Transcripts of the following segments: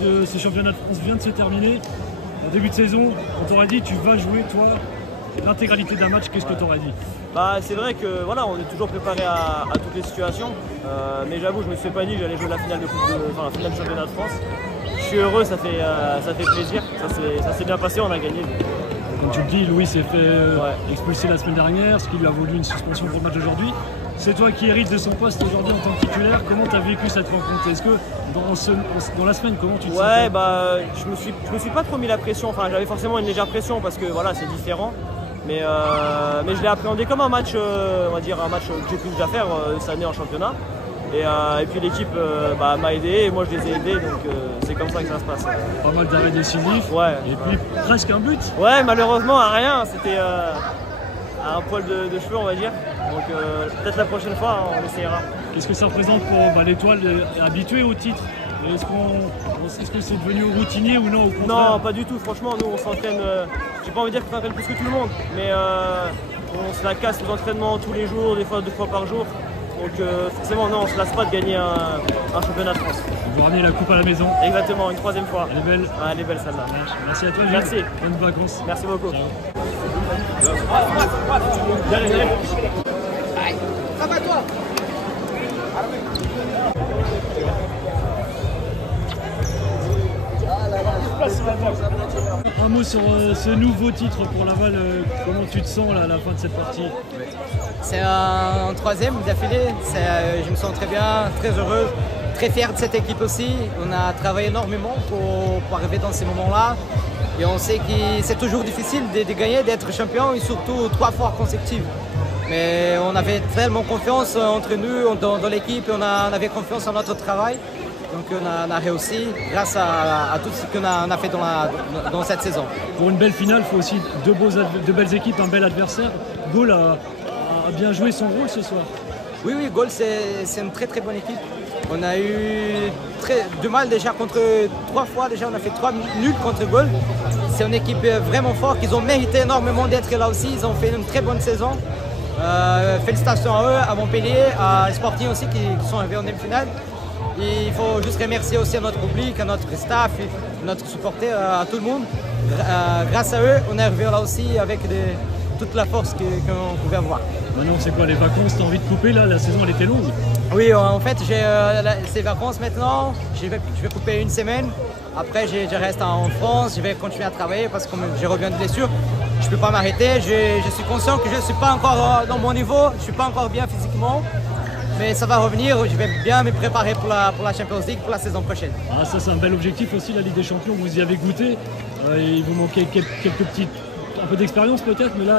ce championnat de France vient de se terminer. En début de saison, on t'aurait dit tu vas jouer toi l'intégralité d'un match, qu'est-ce que tu aurais dit? C'est vrai que voilà, on est toujours préparé à toutes les situations, mais j'avoue, je me suis pas dit que j'allais jouer la finale la finale du championnat de France. Je suis heureux, ça fait plaisir, ça s'est bien passé, on a gagné. Comme tu le dis, Louis s'est fait expulser la semaine dernière, ce qui lui a valu une suspension pour le match d'aujourd'hui. C'est toi qui hérites de son poste aujourd'hui en tant que titulaire. Comment tu as vécu cette rencontre? Est-ce que dans la semaine, comment tu te sens? Je me suis pas trop mis la pression. Enfin, j'avais forcément une légère pression parce que voilà, c'est différent. Mais je l'ai appréhendé comme un match, on va dire un match que j'ai pu déjà faire cette année en championnat. Et puis l'équipe m'a aidé et moi je les ai aidés, donc c'est comme ça que ça se passe. Pas mal d'arrêts décisifs. Ouais. Et puis presque un but. Ouais, malheureusement à rien. C'était à un poil de cheveux, on va dire. Donc peut-être la prochaine fois, on essayera. Qu'est-ce que ça représente pour l'Étoile habituée au titre? Est-ce que c'est devenu routinier ou non au contraire? Non, pas du tout. Franchement, nous on s'entraîne. J'ai pas envie de dire qu'on s'entraîne plus que tout le monde, mais on se la casse aux entraînements tous les jours, des fois 2 fois par jour. Donc forcément, non, on se lasse pas de gagner un championnat de France. Vous ramenez la coupe à la maison. Exactement, une 3e fois. Elle est belle. Ah, elle est belle celle-là. Merci à toi, Gilles. Merci. Bonnes vacances. Merci beaucoup. Un mot sur ce nouveau titre pour Laval, comment tu te sens là, à la fin de cette partie? C'est un 3e d'affilée, je me sens très bien, très heureux, très fier de cette équipe aussi. On a travaillé énormément pour arriver dans ces moments-là et on sait que c'est toujours difficile de gagner, d'être champion et surtout 3 fois consécutives. Mais on avait tellement confiance entre nous, dans l'équipe, on avait confiance en notre travail. Donc on a réussi grâce à tout ce qu'on a fait dans cette saison. Pour une belle finale, il faut aussi deux belles équipes, un bel adversaire. Gaulle a bien joué son rôle ce soir. Oui, Gaulle c'est une très bonne équipe. On a eu du mal déjà 3 fois, déjà on a fait 3 nuls contre Gaulle. C'est une équipe vraiment forte, ils ont mérité énormément d'être là aussi, ils ont fait une très bonne saison. Félicitations à eux, à Montpellier, à Sporting aussi qui sont arrivés en demi-finale. Il faut juste remercier aussi à notre public, à notre staff, à notre supporter, à tout le monde. Grâce à eux, on est arrivé là aussi avec toute la force qu'on pouvait avoir. Maintenant, c'est quoi les vacances? T'as envie de couper là? La saison elle était longue. Oui, en fait, j'ai ces vacances maintenant. Je vais couper une semaine. Après, je reste en France. Je vais continuer à travailler parce que je reviens de blessure. Je ne peux pas m'arrêter. Je suis conscient que je ne suis pas encore dans mon niveau. Je ne suis pas encore bien physiquement. Mais ça va revenir, je vais bien me préparer pour la Champions League pour la saison prochaine. Ah, ça c'est un bel objectif aussi, la Ligue des Champions, vous y avez goûté. Il vous manquait un peu d'expérience peut-être, mais là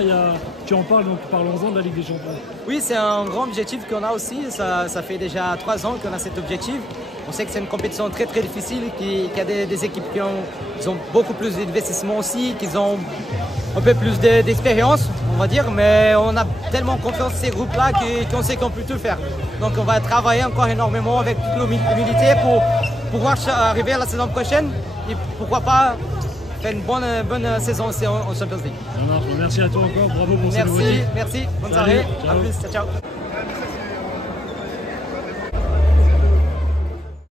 tu en parles, donc parlons-en de la Ligue des Champions. Oui, c'est un grand objectif qu'on a aussi, ça fait déjà 3 ans qu'on a cet objectif. On sait que c'est une compétition très difficile, qu'il y a des équipes qui ont beaucoup plus d'investissement aussi, qui ont un peu plus d'expérience, on va dire, mais on a tellement confiance en ces groupes-là qu'on sait qu'on peut tout faire. Donc on va travailler encore énormément avec toute l'humilité pour pouvoir arriver à la saison prochaine et pourquoi pas faire une bonne saison aussi en Champions League. Merci à toi encore, bravo pour ce nouveau titre. Merci, bonne soirée, à plus, ciao.